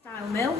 Style mill,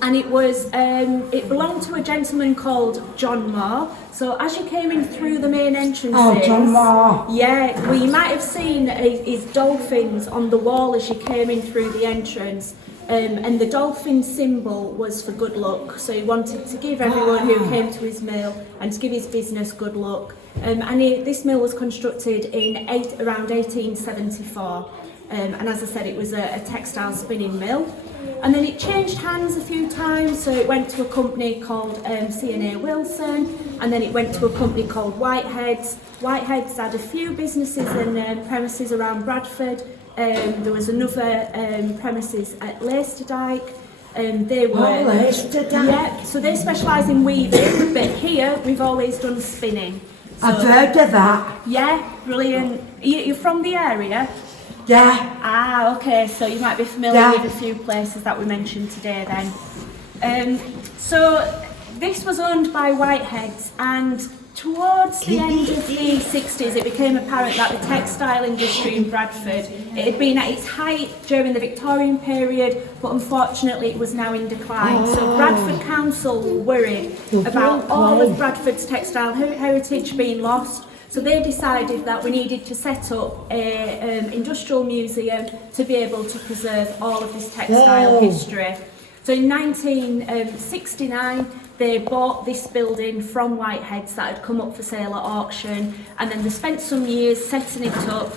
and it belonged to a gentleman called John Moore. So as you came in through the main entrances, John Moore. yeah, well, you might have seen his dolphins on the wall as you came in through the entrance. And the dolphin symbol was for good luck, so he wanted to give everyone who came to his mill and to give his business good luck. This mill was constructed in around 1874, and as I said, it was a textile spinning mill. And then it changed hands a few times, so it went to a company called C&A Wilson, and then it went to a company called Whiteheads. Whiteheads had a few businesses and premises around Bradford. There was another premises at Leicesterdike. They were Leicesterdike? Yeah, so they specialise in weaving, but here we've always done spinning. So, I've heard of that. Yeah, brilliant. You're from the area? Yeah. Ah, okay, so you might be familiar with a few places that we mentioned today then. So this was owned by Whiteheads, and towards the end of the 60s it became apparent that the textile industry in Bradford, it had been at its height during the Victorian period, but unfortunately it was now in decline. So Bradford Council were worried about all of Bradford's textile heritage being lost. So they decided that we needed to set up an industrial museum to be able to preserve all of this textile history. So in 1969, they bought this building from Whiteheads that had come up for sale at auction, and then they spent some years setting it up,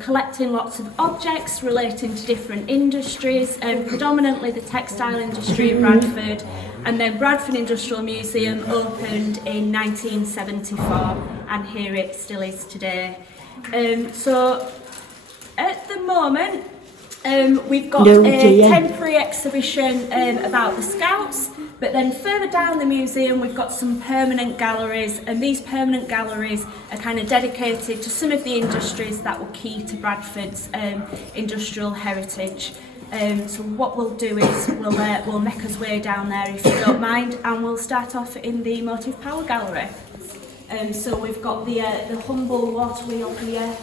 collecting lots of objects relating to different industries, predominantly the textile industry in Bradford. And then Bradford Industrial Museum opened in 1974, and here it still is today. So at the moment, we've got a temporary exhibition about the Scouts, but then further down the museum we've got some permanent galleries, and these permanent galleries are kind of dedicated to some of the industries that were key to Bradford's industrial heritage. So what we'll do is we'll make us way down there if you don't mind, and we'll start off in the Motive Power Gallery. So we've got the Humble water wheel here,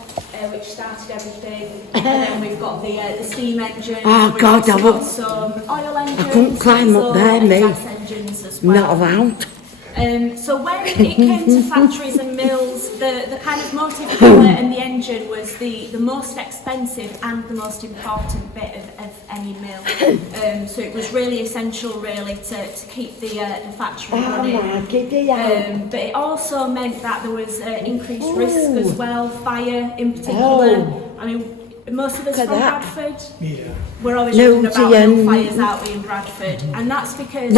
which started everything, and then we've got the steam engine. Oh God, some oil engines. I couldn't climb up there, and mate. gas engines as well. Not allowed. So when it came to factories and mills, the kind of motive power and the engine was the most expensive and the most important bit of any mill. So it was really essential, really, to keep the factory running. But it also meant that there was increased risk as well, fire in particular. I mean, most of us from Bradford, we're always reading about mill fires out in Bradford, and that's because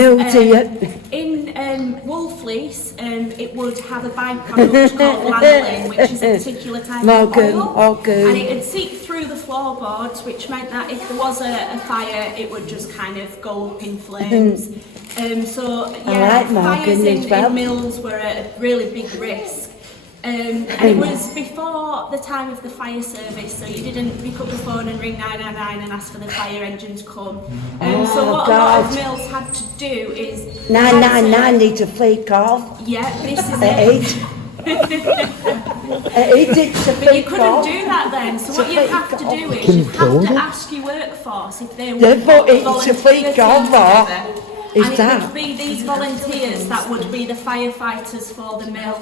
in wool fleece it would have a byproduct called lanolin, which is a particular type of oil, and it would seep through the floorboards, which meant that if there was a fire it would just kind of go up in flames. Fires in mills were a really big risk. And it was before the time of the fire service, so you didn't pick up the phone and ring 999 and ask for the fire engine to come. So what a lot of mills had to do is... 999 needs a flake off. Yeah, this is it. But you couldn't do that then, so what you have to do is you have to ask your workforce if they would volunteer together. And it would be these volunteers that would be the firefighters for the mill.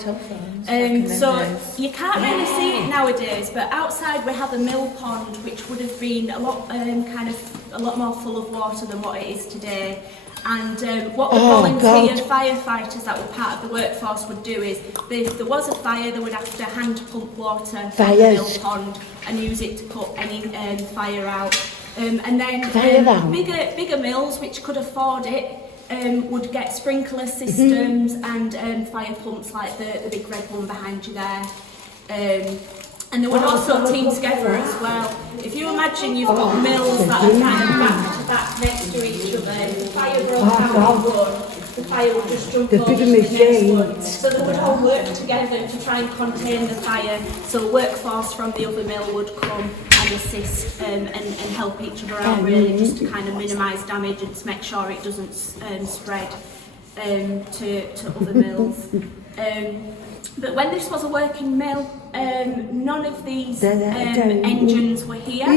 So you can't really see it nowadays, but outside we have a mill pond which would have been a lot more full of water than what it is today. And what the volunteer firefighters that were part of the workforce would do is, if there was a fire, they would have to hand pump water from the mill pond and use it to put any fire out. And then bigger mills which could afford it would get sprinkler systems and fire pumps like the big red one behind you there. And they would also team together as well. If you imagine you've got mills that are kind of back to back next to each other, if the fire broke out in one, the fire would just jump over to the next one. So they would all work together to try and contain the fire. So workforce from the other mill would come and assist and help each other out, really, just to kind of minimise damage and to make sure it doesn't spread to other mills. But when this was a working mill, none of these engines were here.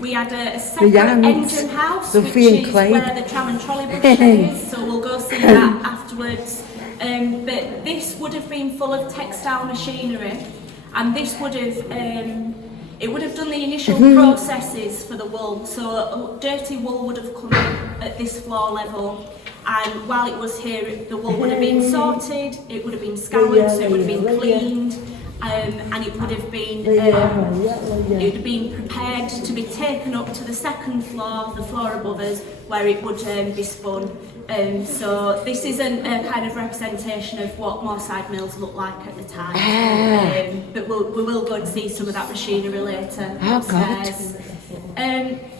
We had a separate engine house, which is where the tram and trolley bus is, so we'll go see that afterwards. But this would have been full of textile machinery, and this would have it would have done the initial processes for the wool. So dirty wool would have come in at this floor level, and while it was here, the wool would have been sorted, it would have been scoured, so it would have been cleaned, and it would have been prepared to be taken up to the second floor, the floor above us, where it would be spun. So this isn't a kind of representation of what Moorside mills looked like at the time, but we will go and see some of that machinery later upstairs.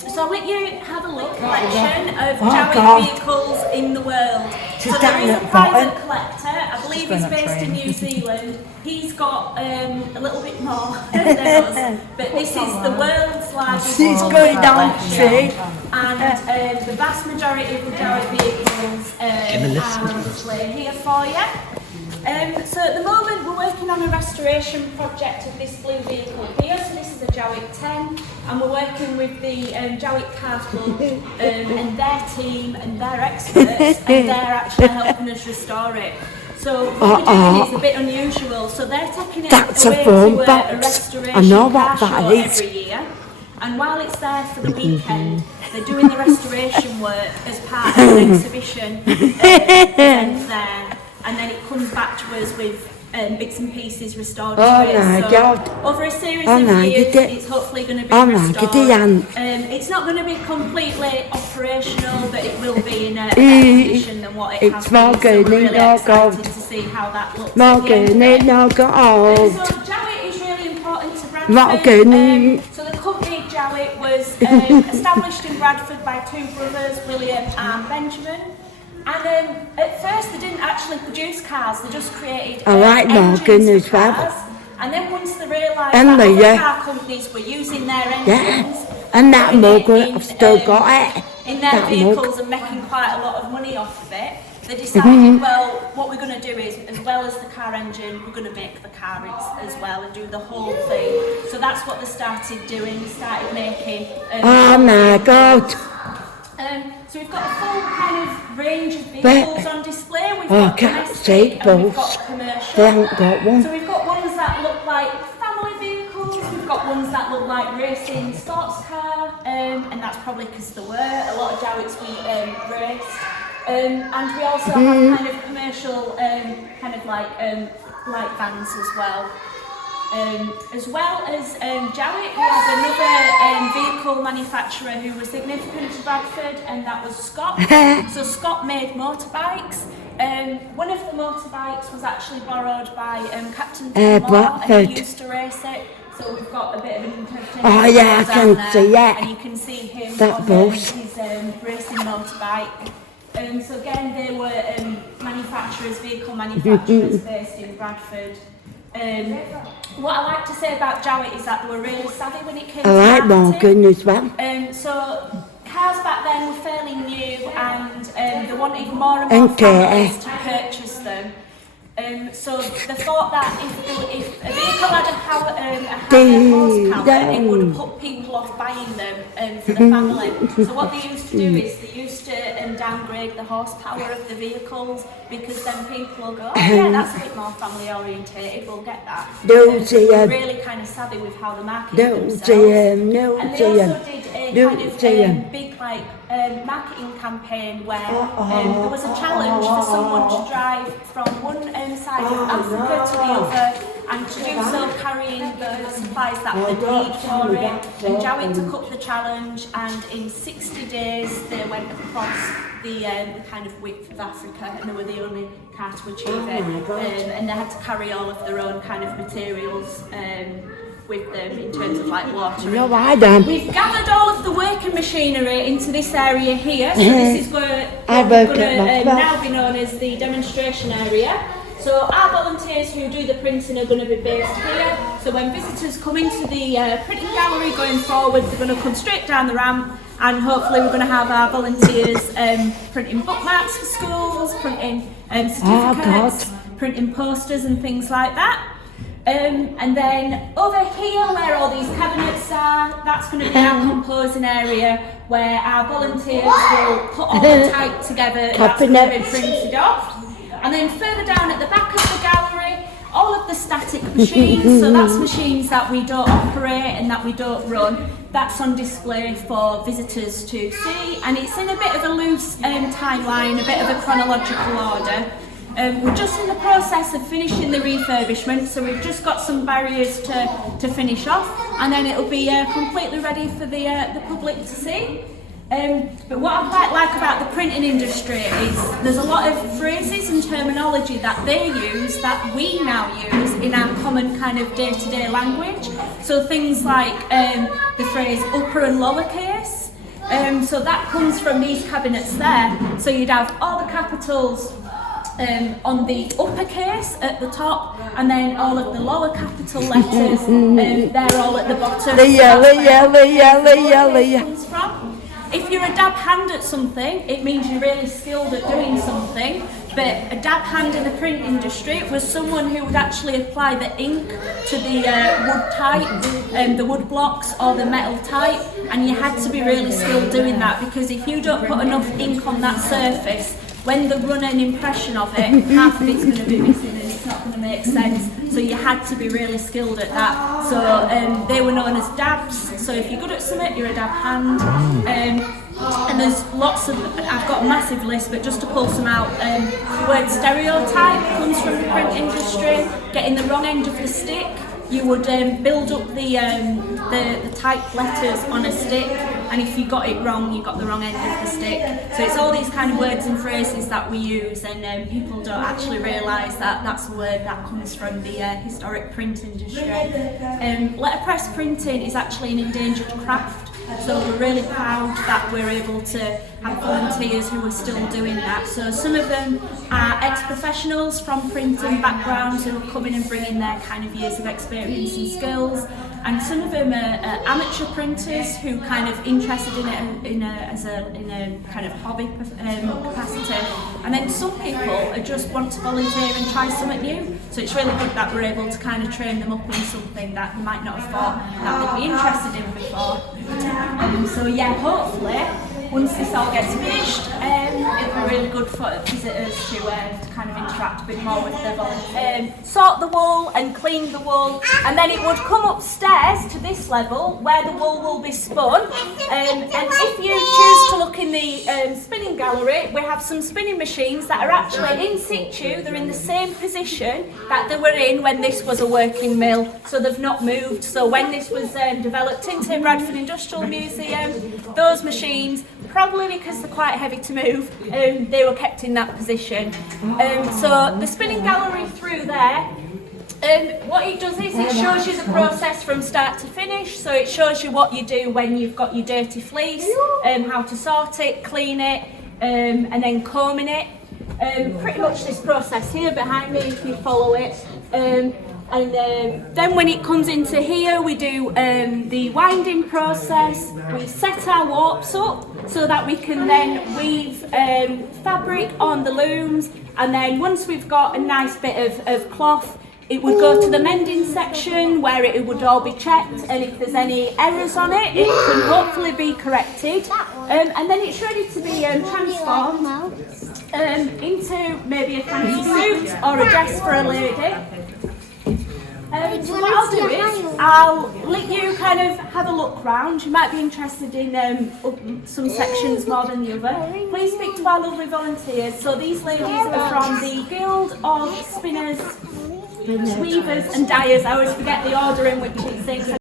So I'll let you have a look collection of Jowett vehicles in the world. So there is a private collector, I believe he's based in New Zealand. He's got a little bit more than us, but this is the world's largest collection. And the vast majority of the Jowett vehicles are here for you. So at the moment we're working on a restoration project of this blue vehicle here. So this is a Jowett 10, and we're working with the Jowett Car Club and their team and their experts, and they're actually helping us restore it. So what we're doing is a bit unusual. So they're taking it away to a restoration car show every year. And while it's there for the weekend, they're doing the restoration work as part of an exhibition event there. And then it comes back to us with bits and pieces restored to it. So God. over a series of years, it's hopefully going to be restored. It's not going to be completely operational, but it will be in a better condition than what it has been. So we're really excited to see how that looks. So Jowett is really important to Bradford. So the company Jowett was established in Bradford by two brothers, William and Benjamin. And at first they didn't actually produce cars, they just created engines for cars. And then once they realised that other car companies were using their engines, and that mug, I've still got it. In their vehicles and making quite a lot of money off of it, they decided, well, what we're going to do is, as well as the car engine, we're going to make the car as well and do the whole thing. So that's what they started doing, they started making... oh my God! So we've got a full kind of range of vehicles on display. We've got domestic and we've got commercial. They haven't got one. So we've got ones that look like family vehicles, we've got ones that look like racing sports car, and that's probably because there were a lot of Jowetts we raced. And we also have kind of commercial, kind of like light vans as well. As well as Jowett, we had another vehicle manufacturer who was significant to Bradford, and that was Scott. So Scott made motorbikes. One of the motorbikes was actually borrowed by Captain Tim Moore, and he used to race it. So we've got a bit of an interpretation. Oh yeah, I can see that. And you can see him on his racing motorbike. So again, they were manufacturers, vehicle manufacturers based in Bradford. What I like to say about Jowett is that they were really savvy when it came to marketing. Morgan as well. So cars back then were fairly new, and they wanted more and more families to purchase them. So they thought that if a vehicle had a higher horsepower, it would put people off buying them for the family. So what they used to do is they used to downgrade the horsepower of the vehicles, because then people will go, oh yeah, that's a bit more family orientated, we'll get that. They're really kind of savvy with how they market themselves. And they also did a kind of big like marketing campaign where there was a challenge for someone to drive from one side of Africa to the other, and to do so carrying the supplies that they need for it. And Jowett took up the challenge, and in 60 days they went across the kind of width of Africa, and they were the only car to achieve it. And they had to carry all of their own kind of materials with them in terms of like water. No, I don't. We've gathered all of the working machinery into this area here, so this is where we're going to now be known as the demonstration area. So our volunteers who do the printing are going to be based here. So when visitors come into the printing gallery going forward, they're going to come straight down the ramp, and hopefully we're going to have our volunteers printing bookmarks for schools, printing certificates, printing posters and things like that. And then over here where all these cabinets are, that's going to be our composing area where our volunteers will put all the type together that's going to be printed off. And then further down at the back of the gallery, all of the static machines, so that's machines that we don't operate and that we don't run, that's on display for visitors to see, and it's in a bit of a loose timeline, a bit of a chronological order. We're just in the process of finishing the refurbishment, so we've just got some barriers to finish off, and then it'll be completely ready for the public to see. But what I quite like about the printing industry is there's a lot of phrases and terminology that they use that we now use in our common kind of day-to-day language. So things like the phrase upper and lowercase. So that comes from these cabinets there. So you'd have all the capitals on the uppercase at the top, and then all of the lower capital letters, they're all at the bottom. Comes from. If you're a dab hand at something, it means you're really skilled at doing something. But a dab hand in the print industry was someone who would actually apply the ink to the wood type, the wood blocks or the metal type, and you had to be really skilled doing that, because if you don't put enough ink on that surface, when they run an impression of it, half of it's going to be missing and it's not going to make sense. So you had to be really skilled at that. So they were known as dabs. So if you're good at something, you're a dab hand. And there's lots of, I've got a massive list, but just to pull some out, the word stereotype comes from the print industry. Getting the wrong end of the stick. You would build up the typed letters on a stick, and if you got it wrong, you got the wrong end of the stick. So it's all these kind of words and phrases that we use, and people don't actually realise that that's a word that comes from the historic print industry. Letterpress printing is actually an endangered craft, so we're really proud that we're able to have volunteers who are still doing that. So some of them are ex-professionals from printing backgrounds who are coming and bringing their kind of years of experience and skills, and some of them are amateur printers who kind of interested in it in a kind of hobby capacity, and then some people just want to volunteer and try something new. So it's really good that we're able to kind of train them up in something that they might not have thought that they'd be interested in before. So yeah, hopefully once this all gets finished, it'll be really good for visitors to kind of interact a bit more with the volunteers. Sort the wool and clean the wool, and then it would come upstairs to this level where the wool will be spun. And if you choose to look in the spinning gallery, we have some spinning machines that are actually in situ. They're in the same position that they were in when this was a working mill, so they've not moved. So when this was developed into Bradford Industrial Museum, those machines, probably because they're quite heavy to move, they were kept in that position. So the spinning gallery through there, what it does is it shows you the process from start to finish. So it shows you what you do when you've got your dirty fleece, how to sort it, clean it, and then combing it. Pretty much this process here behind me, if you follow it. And then when it comes into here, we do the winding process. We set our warps up so that we can then weave fabric on the looms, and then once we've got a nice bit of cloth, it would go to the mending section where it would all be checked, and if there's any errors on it, it can hopefully be corrected, and then it's ready to be transformed into maybe a fancy suit or a dress for a lady. So what I'll do is, I'll let you kind of have a look round. You might be interested in some sections more than the other. Please speak to our lovely volunteers. So these ladies are from the Guild of Spinners, Weavers and Dyers. I always forget the order in which it's in.